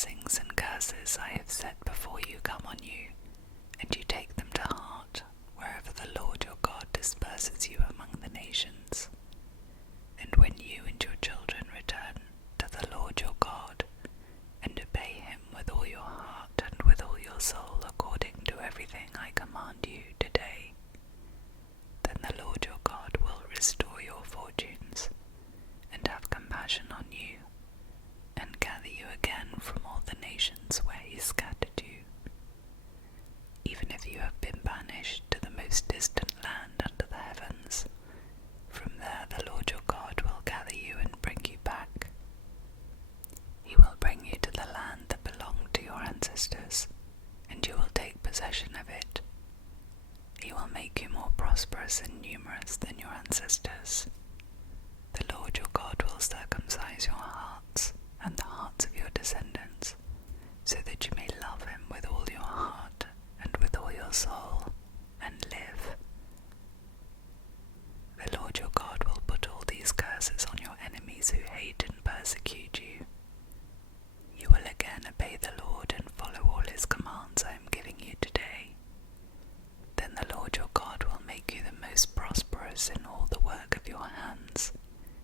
blessings and curses I have set before you come on you, and you take them to heart wherever the Lord your God disperses you among the nations. And when you and your children return to the Lord your God, and obey him with all your heart and with all your soul according to everything I command you today, then the Lord your God will restore your fortunes, and have compassion on you, and gather you again from all the nations where he scattered you. Even if you have been banished to the most distant land under the heavens, from there the Lord your God will gather you and bring you back. He will bring you to the land that belonged to your ancestors, and you will take possession of it. He will make you more prosperous and numerous than your ancestors. The Lord your God will circumcise your hearts and the hearts of your descendants, so that you may love him with all your heart and with all your soul, and live. The Lord your God will put all these curses on your enemies who hate and persecute you. You will again obey the Lord and follow all his commands I am giving you today. Then the Lord your God will make you the most prosperous in all the work of your hands,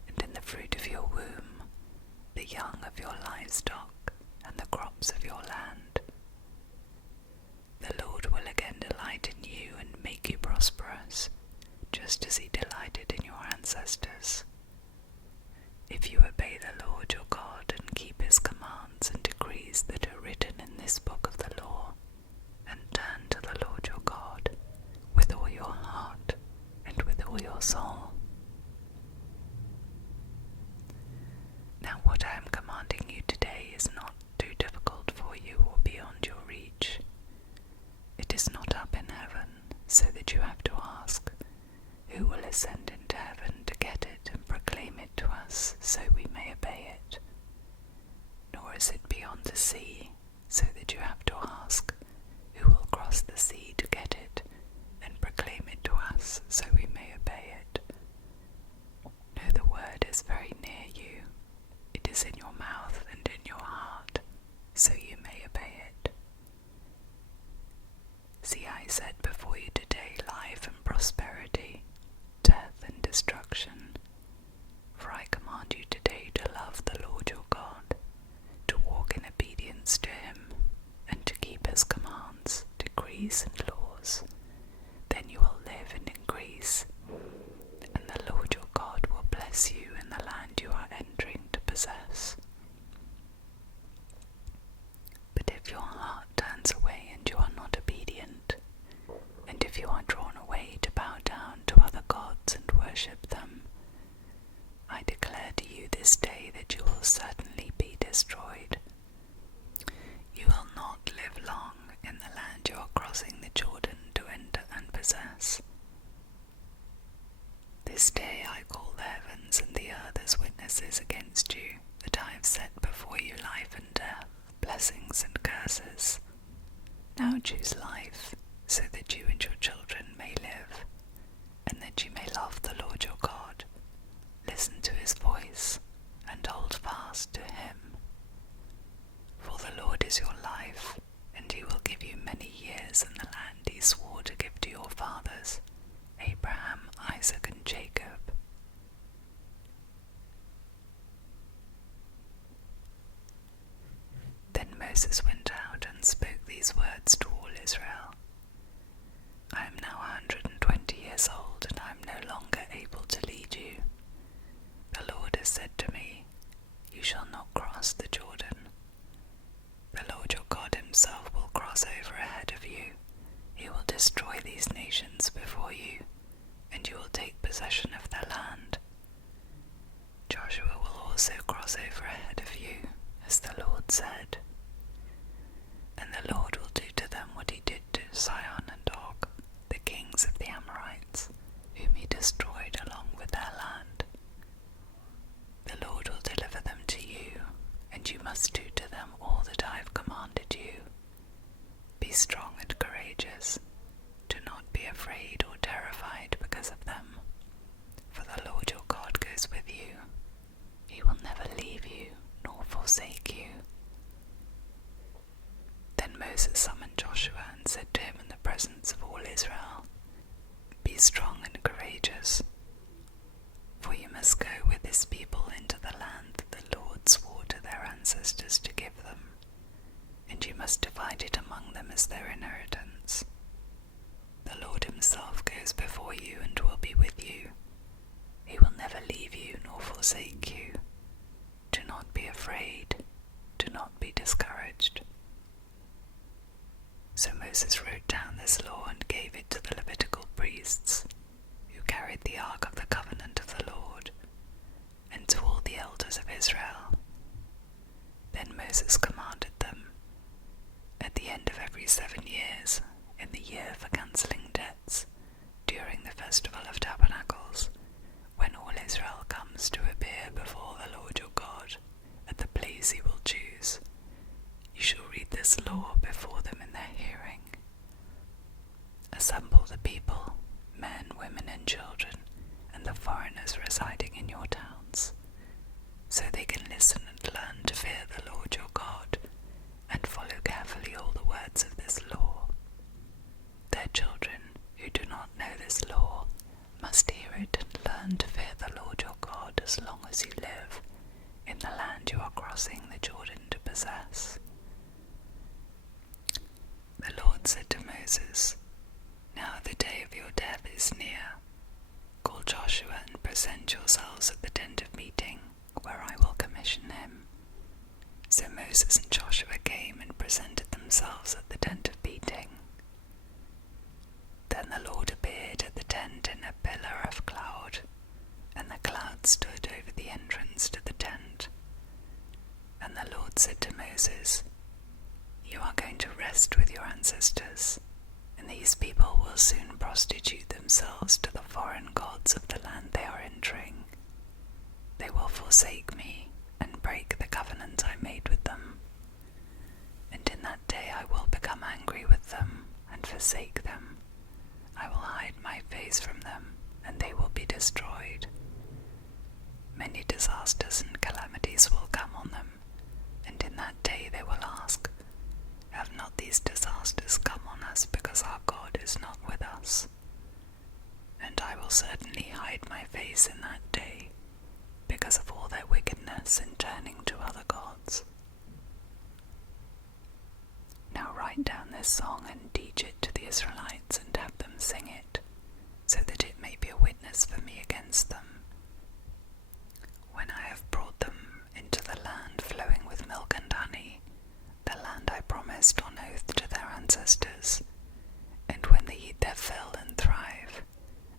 and in the fruit of your womb, the young of your livestock, and the crops of your land. The Lord will again delight in you and make you prosperous, just as he delighted in your ancestors. If you obey the Lord your God and keep his commands and decrees that are written in this book of the law, and turn to the Lord your God with all your heart and with all your soul. Now what I am commanding you today is not too difficult for you or beyond your reach. It is not up in heaven, so that you have to ask, who will ascend into heaven to get it and proclaim it to us, so we may obey it? Nor is it beyond the sea, so that you have to ask, who will cross the sea to get it and proclaim it to us, so we may obey it? No, the word is very near you. It is in your mouth and in your heart, so you may obey it. See, I set before you today life and prosperity, death and destruction. For I command you today to love the Lord your God, to walk in obedience to him, and to keep his commands, decrees and laws. Then you will live and increase, and the Lord your God will bless you in the land you are entering to possess. But if your heart turns away and you are not obedient, and if you are drawn away to bow down to other gods and worship them, I declare to you this day that you will certainly be destroyed. You will not live long in the land you are crossing the Jordan to enter and possess. This day I call the heavens and the earth as witnesses against you, that I have set before you life and death, blessings and curses. Now choose life, so that you and your children may live, and that you may love the Lord your God, listen to his voice, and hold fast to him. For the Lord is your life, and he will give you many years in the land he swore to give to your fathers, Abraham, Isaac, and Jacob. Then Moses went out and spoke these words to all Israel. I am now 120 years old, and I am no longer able to lead you. The Lord has said to me, you shall not cross the Jordan. The Lord your God himself will cross over ahead of you. He will destroy these nations before you, and you will take possession of their land. Joshua will also cross over ahead of you, as the Lord said. And the Lord will do to them what he did to Sihon and Og, the kings of the Amorites, whom he destroyed along with their land. The Lord will deliver them to you, and you must do to them all that I have commanded you. Be strong and courageous. Do not be afraid or terrified because of them, for the Lord your God goes with you. He will never leave you nor forsake you. Moses summoned Joshua and said to him in the presence of all Israel, "Be strong and courageous, for you must go with this people into the land that the Lord swore to their ancestors to give them, and you must divide it among them as their inheritance. The Lord himself goes before you and will be with you. He will never leave you nor forsake you. Do not be afraid. Do not be discouraged." So Moses wrote down this law and gave it to the Levitical priests, who carried the ark of the covenant of the Lord, and to all the elders of Israel. Then Moses commanded them, at the end of every 7 years, in the year for cancelling debts, during the festival of tabernacles, when all Israel comes to appear before the Lord your God, at the place he will choose, you shall read this law before them in their hearing. Assemble the people, men, women, and children, and the foreigners residing in your towns, so they can listen and learn to fear the Lord your God, and follow carefully all the words of this law. Their children, who do not know this law, must hear it and learn to fear the Lord your God as long as you live in the land you are crossing the Jordan to possess. The Lord said to Moses, "Now the day of your death is near. Call Joshua and present yourselves at the tent of meeting, where I will commission him." So Moses and Joshua came and presented themselves at the tent of meeting. Then the Lord appeared at the tent in a pillar of cloud, and the cloud stood over the entrance to the tent. And the Lord said to Moses, "You are going to rest with your ancestors, and these people will soon prostitute themselves to the foreign gods of the land they are entering. They will forsake me and break the covenant I made with them. And in that day I will become angry with them and forsake them. I will hide my face from them, and they will be destroyed. Many disasters and calamities will come on them, and in that day they will ask, 'Have not these disasters come on us because our God is not with us?' And I will certainly hide my face in that day, because of all their wickedness in turning to other gods." Now write down this song and teach it to the Israelites and have them sing it, so that it may be a witness for me against them. When I have brought them into the land flowing with milk and honey, the land I promised on oath to their ancestors, and when they eat their fill and thrive,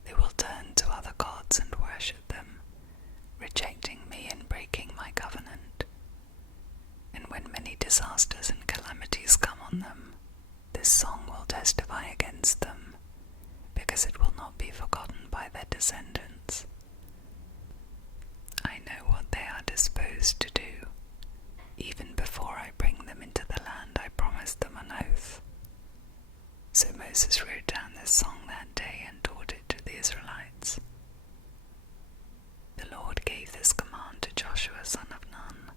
they will turn to other gods and worship them, rejecting me and breaking my covenant. And when many disasters and calamities come on them, this song will testify against them, because it will not be forgotten by their descendants. I know what they are disposed to do, even before I bring them into the land I promised them on oath. So Moses wrote down this song that day and taught it to the Israelites. The Lord gave this command to Joshua son of Nun: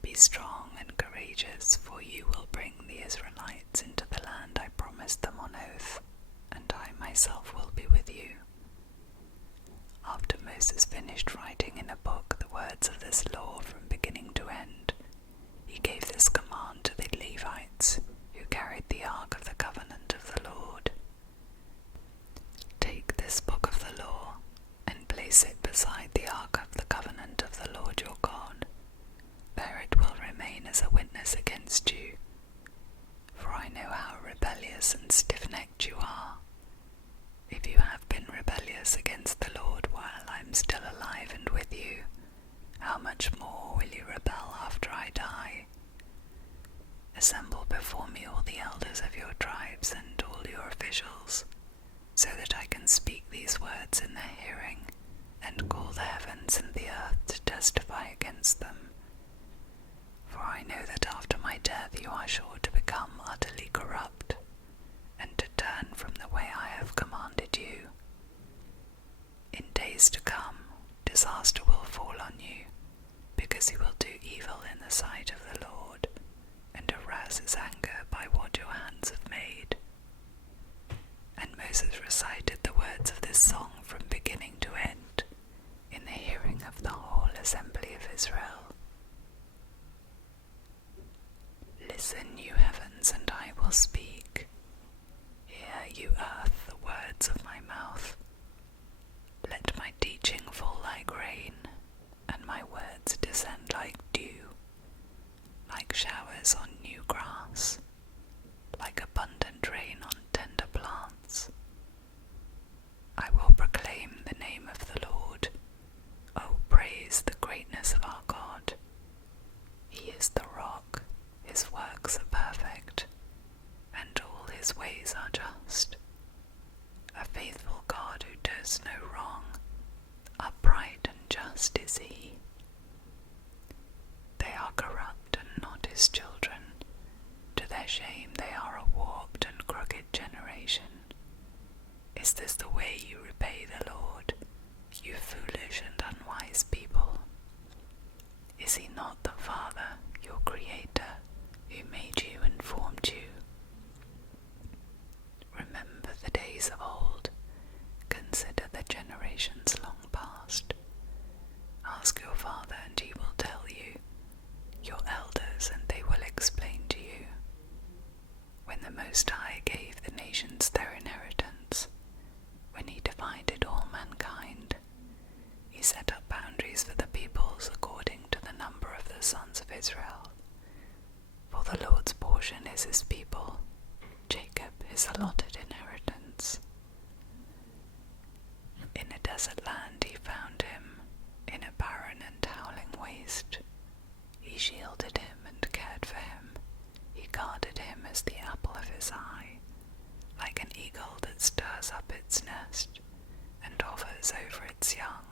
"Be strong and courageous, for you will bring the Israelites into the land I promised them on oath, and I myself will be with you." After Moses finished writing in a book the words of this law from beginning to end, he gave this command to the Levites, who carried the ark of the covenant of the Lord: "Take this book of the law and place it beside the ark of the covenant of the Lord your God. There it will remain as a witness against you, for I know how rebellious and stiff-necked you are. If you have been rebellious against the Lord while I am still alive and with you, how much more will you rebel after I die? Assemble before me all the elders of your tribes and all your officials, so that I can speak these words in their hearing, and call the heavens and the earth to testify against them. For I know that after my death you are sure to become utterly corrupt, and to turn from the way I have commanded you. In days to come, disaster will fall on you, because you will do evil in the sight of the Lord, and arouse his anger by what this song from beginning to end in the hearing of the whole assembly of Israel. Listen, you heavens, and I will speak. Hear, you earth, the words of my mouth. Let my teaching fall like rain, and my words descend like dew, like showers on new grass, like abundant rain on tender plants. I will proclaim the name of the Lord. Oh, praise the greatness of our God. He is the rock, his works are perfect, and all his ways are just. A faithful God who does no wrong, upright and just is he. They are corrupt and not his children. To their shame they are a warped and crooked generation. Is this the way you repay the Lord, you foolish and unwise people? Is he not the Father, your Creator, who made you and formed you? Remember the days of old, consider the generations long past. Ask your father and he will tell you, your elders and they will explain to you. When the Most High gave the nations their inheritance, when he divided all mankind, he set up boundaries for the peoples according to the number of the sons of Israel. For the Lord's portion is his people, Jacob his allotted inheritance. In a desert land he found him, in a barren and howling waste. He shielded him and cared for him. He guarded him as the apple of his eye, like an eagle that stirs up its nest and hovers over its young,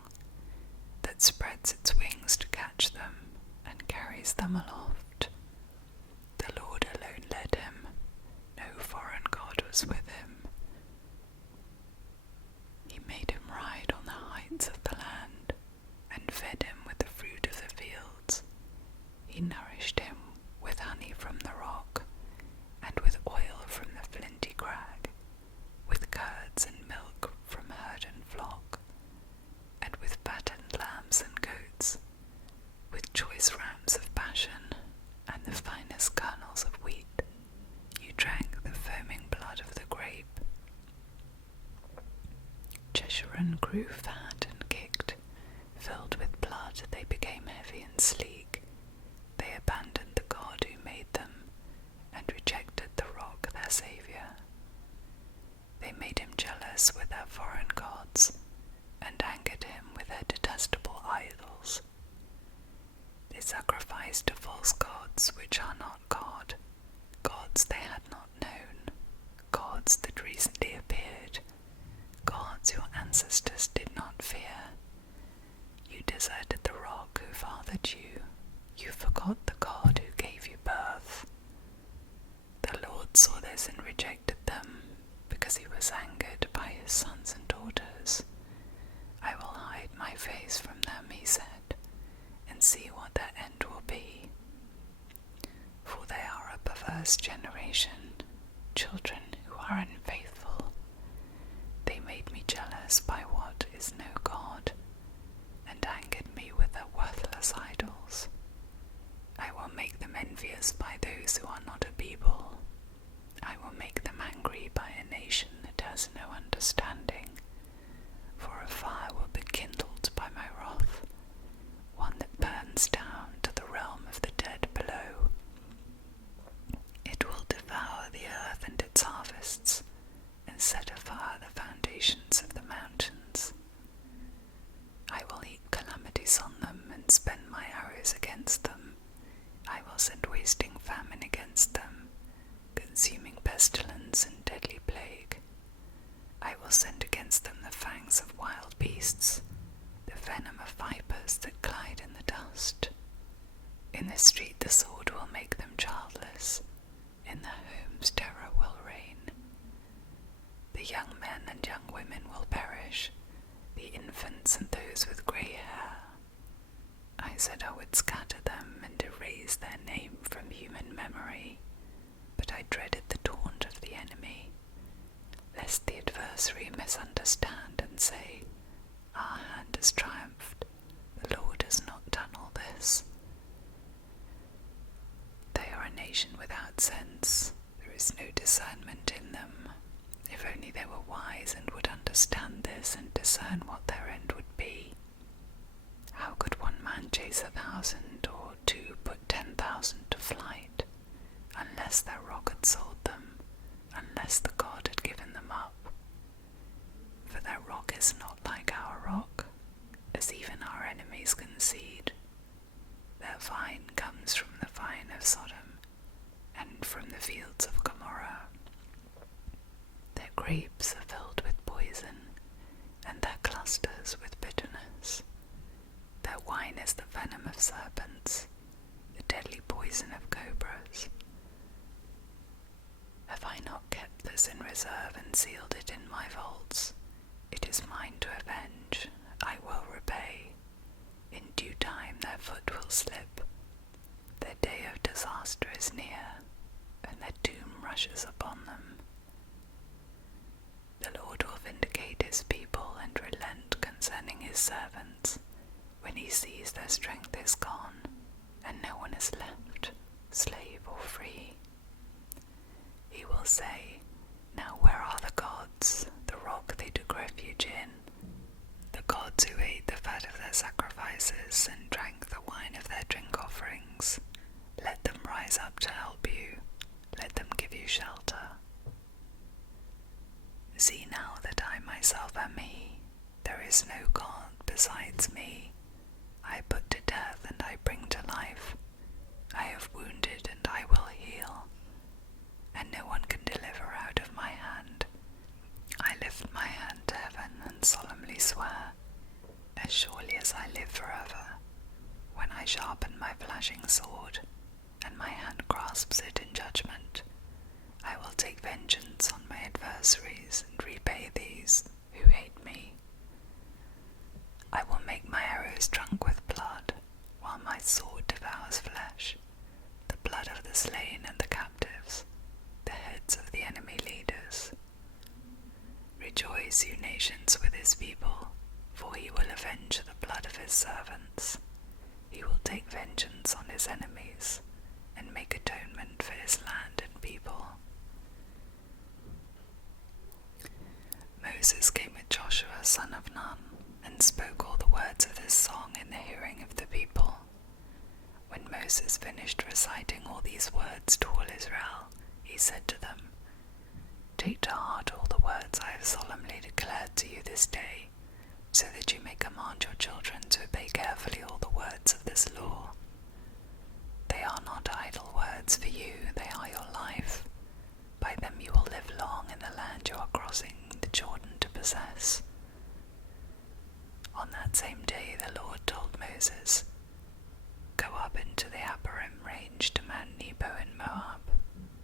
that spreads its wings to catch them and carries them aloft. The Lord alone led him, no foreign god was with him. He made him ride on the heights of the land, and fed him with the fruit of the fields. He nourished him with honey from the rock, and with oil from the flinty crag, with curds and milk from herd and flock, and with fattened lambs and goats, with choice rams of Bashan, and the finest kernels of wheat. You drank the foaming blood of the grape. Jeshurun grew fat and kicked. Filled with blood, they became heavy and sleek. They abandoned the God who made them, and rejected the rock, their Saviour. They made him jealous with their foreign gods, and angered him with their detestable idols. They sacrificed to false gods which are not God, gods they had not known, gods that recently appeared, gods your ancestors did not fear. You deserted the rock who fathered you. You forgot the God who gave you birth. The Lord saw this and rejected them, because he was angered by his sons and daughters. I will hide my face from them, he said, and see what their end will be. For they are a perverse generation, children who are unfaithful. They made me jealous by what is no God, and angered me with their worthless idols. I will make them envious by those who are not a people. I will make them angry by a nation that has no understanding. For a fire will be kindled by my wrath, one that burns down to the realm of the dead below. It will devour the earth and its harvests, and set afire the foundations of the mountains. I will heap calamities on them and spend my arrows against them. I will send wasting famine against them, consuming pestilence and deadly plague. I will send against them the fangs of wild beasts, the venom of vipers that glide in the dust. In the street the sword will make them childless, in their homes terror will reign. The young men and young women will perish, the infants and those with grey hair. I said I would scatter them and erase their name from human memory, but I dreaded the taunt of the enemy, lest the adversary misunderstand and and say, "Our hand has triumphed. The Lord has not done all this." They are a nation without sense. There is no discernment in them. If only they were wise and would understand this and discern what their end would be. How could one man chase 1,000 or two put 10,000 to flight, unless their rock had sold them, unless the God had given them up? For their rock is not like our rock, as even our enemies concede. Their vine comes from the vine of Sodom, and from the fields of Gomorrah. Their grapes are filled with poison, and their clusters with bitterness. Their wine is the venom of serpents, the deadly poison of cobras. Have I not kept this in reserve and sealed it in my vaults? It is mine to avenge, I will repay. In due time their foot will slip. Their day of disaster is near, and their doom rushes upon them. The Lord will vindicate his people and relent concerning his servants, when he sees their strength is gone, and no one is left, slave or free. He will say, "Now where are the gods, the rock they took refuge in, the gods who ate the fat of their sacrifices and drank the wine of their drink offerings? Let them rise up to help you, let them give you shelter. See now that I myself am he, there is no God besides me. I put to death and I bring to life. I have wounded and I will heal, and no one can deliver out of my hand. I lift my hand to heaven and solemnly swear, as surely as I live forever, when I sharpen my flashing sword, and my hand grasps it in judgment, I will take vengeance on my adversaries and repay these who hate me. I will make my arrows drunk with blood, while my sword devours flesh, the blood of the slain and the captives, the heads of the enemy leaders. Rejoice, you nations, with his people, for he will avenge the blood of his servants. He will take vengeance on his enemies, and make atonement for his land and people. Moses came with Joshua son of Nun, and spoke all the words of this song in the hearing of the people. When Moses finished reciting all these words to all Israel, he said to them, "Take to heart all the words I have solemnly declared to you this day, so that you may command your children to obey carefully all the words of this law. They are not idle words for you, they are your life. By them you will live long in the land you are crossing the Jordan to possess." On that same day the Lord told Moses, "Go up into the Abarim range to Mount Nebo in Moab,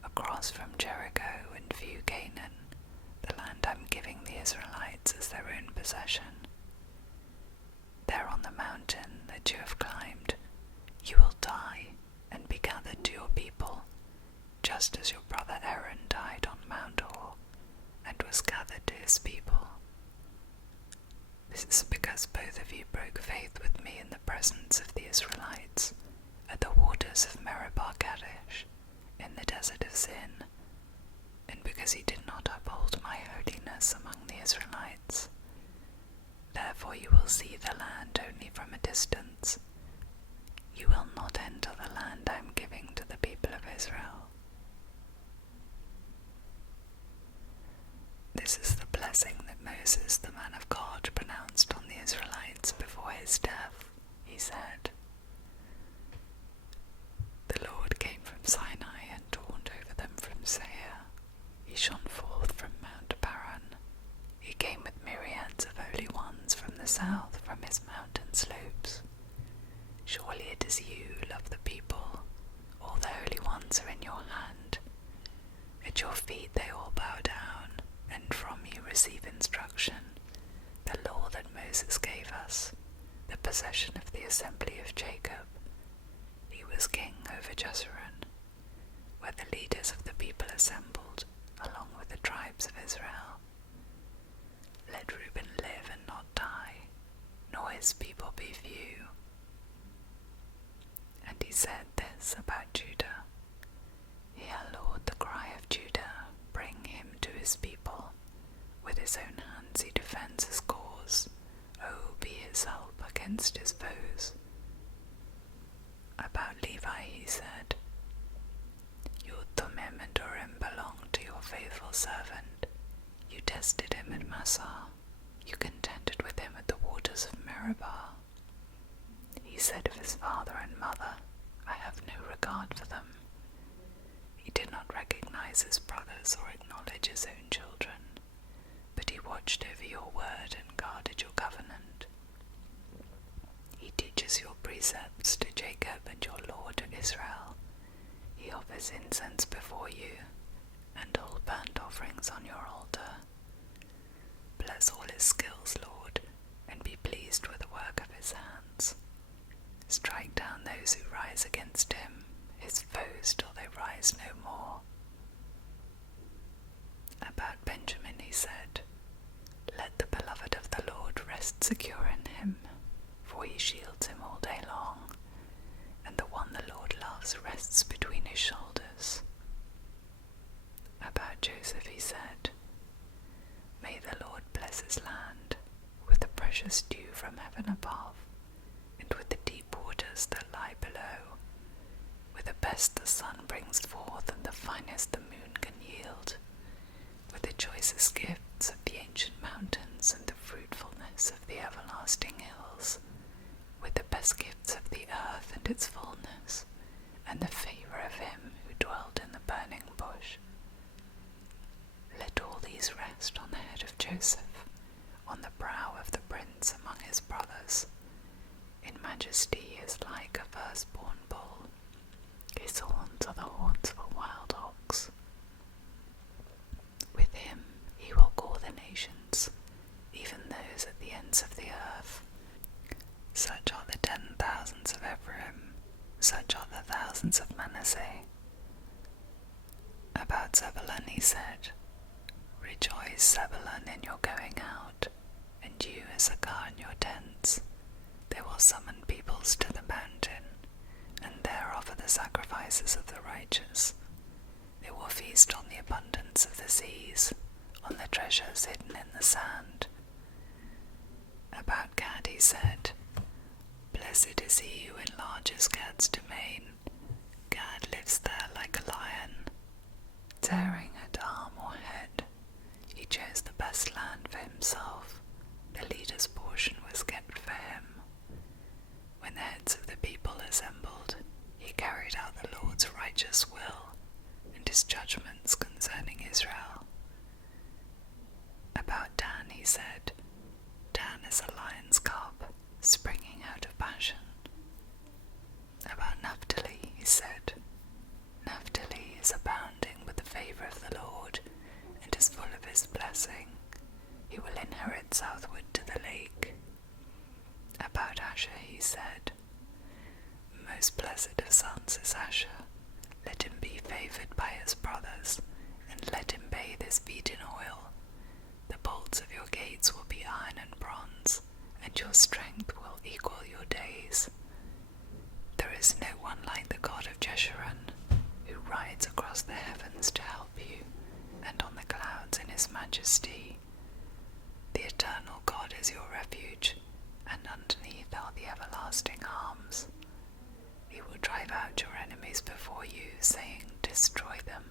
across from Jericho, and view Canaan, the land I'm giving the Israelites as their own possession. There on the mountain that you have climbed, you will die and be gathered to your people, just as your brother Aaron died on Mount Hor and was gathered to his people. This is because both of you broke faith with me in the presence of the Israelites at the waters of Meribah Kadesh in the desert of Zin, and because you did not uphold my holiness among the Israelites. Therefore you will see the land only from a distance. You will not enter the land I am giving to the people of Israel." This is the blessing that Moses, the man of God, pronounced on the Israelites before his death. He said, "The Lord came from Sinai and dawned over them from Seir. He shone forth from Mount Paran. He came with myriads of holy ones from the south, from his mountain slopes. Surely it is you who love the people. All the holy ones are in your hand. At your feet they all bow down, and from you receive instruction, the law that Moses gave us, the possession of the assembly of Jacob. He was king over Jeshurun, where the leaders of the people assembled, along with the tribes of Israel. Let Reuben live his people. With his own hands he defends his cause. Oh, be his help against his foes. About Levi he said, Your Thummim and Urim belong to your faithful servant. You tested him at Massah. You contended with him at the waters of Meribah. He said of his father and mother, I have no regard for them. He did not recognize his brothers or acknowledge his own children, but he watched over your word and guarded your covenant. He teaches your precepts to Jacob and your law to Israel. He offers incense before you and whole burnt offerings on your altar. Bless all his skills, Lord, and be pleased with the work of his hands. Strike down those who rise against him, his foes till they rise no more. About Benjamin he said, Let the beloved of the Lord rest secure in him, for he shields him all day long, and the one the Lord loves rests between his shoulders. About Joseph he said, May the Lord bless his land with the precious dew from heaven above, and with the deep waters that lie below, with the best the sun brings forth and the finest the moon can yield, with the choicest gifts of the ancient mountains and the fruitfulness of the everlasting hills, with the best gifts of the earth and its fullness, and the favour of him who dwelt in the burning bush. Let all these rest on the head of Joseph, on the brow of the prince among his brothers. In majesty he is like a firstborn bull. His horns are the horns of a wild ox. With him he will call the nations, even those at the ends of the earth. Such are the 10,000s of Ephraim, such are the thousands of Manasseh. About Zebulun he said, Rejoice, Zebulun, in your going out, and you, Issachar, in your tents. They will summon peoples to the mountain, and there offer the sacrifices of the righteous. They will feast on the abundance of the seas, on the treasures hidden in the sand. About Gad he said, Blessed is he who enlarges Gad's domain. Gad lives there like a lion, tearing at arm or head. He chose the best land for himself. The leader's portion was kept for him. When the heads of the people assembled, he carried out the Lord's righteous will and his judgments concerning Israel. About Dan he said, Dan is a lion's cub, springing out of Bashan. About Naphtali he said, Naphtali is abounding with the favour of the Lord, and is full of his blessing. He will inherit southward to the lake. About Asher he said, Most blessed of sons is Asher. Let him be favoured by his brothers, and let him bathe his feet in oil. The bolts of your gates will be iron and bronze, and your strength will equal your days. There is no one like the God of Jeshurun, who rides across the heavens to help you, and on the clouds in his majesty. The eternal God is your refuge, and underneath are the everlasting arms. He will drive out your enemies before you, saying, Destroy them.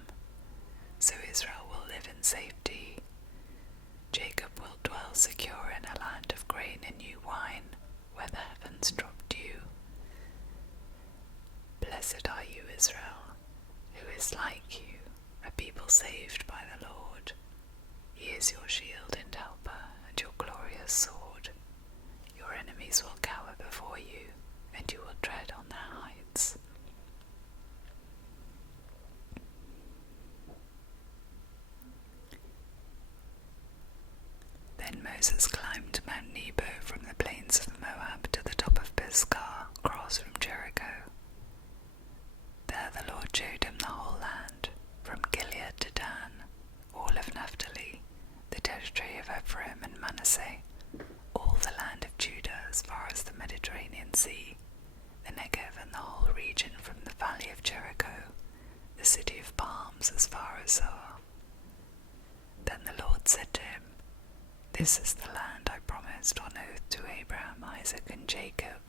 So Israel will live in safety. Jacob will dwell secure in a land of grain and new wine, where the heavens drop dew. Blessed are you, Israel, who is like you, a people saved by the Lord. He is your shield and helper, and your glorious sword. Your enemies will cower before you, and you will tread on their heights. Then Moses climbed Mount Nebo from the plains of Moab to the top of Pisgah, across from Jericho. There the Lord showed him the whole land, from Gilead to Dan, all of Naphtali, the territory of Ephraim and Manasseh, all the land of Judah as far as the Mediterranean Sea, the Negev and the whole region from the valley of Jericho, the city of palms as far as Zoar. This is the land I promised on oath to Abraham, Isaac, and Jacob,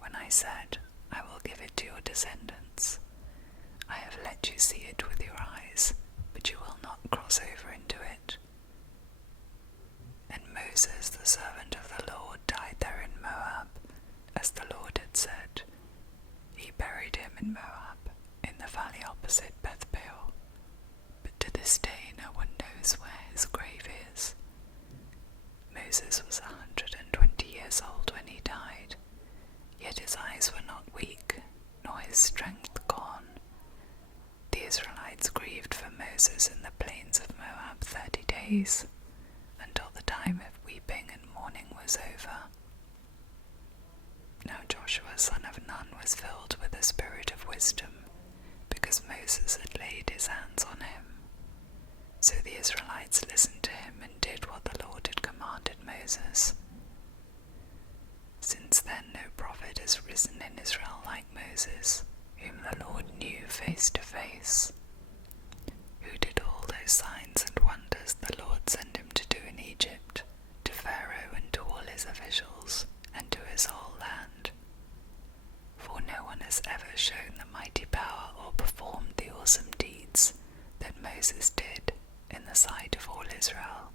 when I said, I will give it to your descendants. I have let you see it with your eyes, but you will not cross over into it. And Moses, the servant of the Lord, died there in Moab, as the Lord had said. He buried him in Moab, in the valley opposite Beth Peor. But to this day no one knows where his grave is. Moses was 120 years old when he died, yet his eyes were not weak, nor his strength gone. The Israelites grieved for Moses in the plains of Moab 30 days, until the time of weeping and mourning was over. Now Joshua son of Nun was filled with the spirit of wisdom, because Moses had laid his hands on him. So the Israelites listened to him and did what the Lord had commanded Moses. Since then no prophet has risen in Israel like Moses, whom the Lord knew face to face, who did all those signs and wonders the Lord sent him to do in Egypt, to Pharaoh and to all his officials, and to his whole land. For no one has ever shown the mighty power or performed the awesome deeds that Moses did in the sight of all Israel.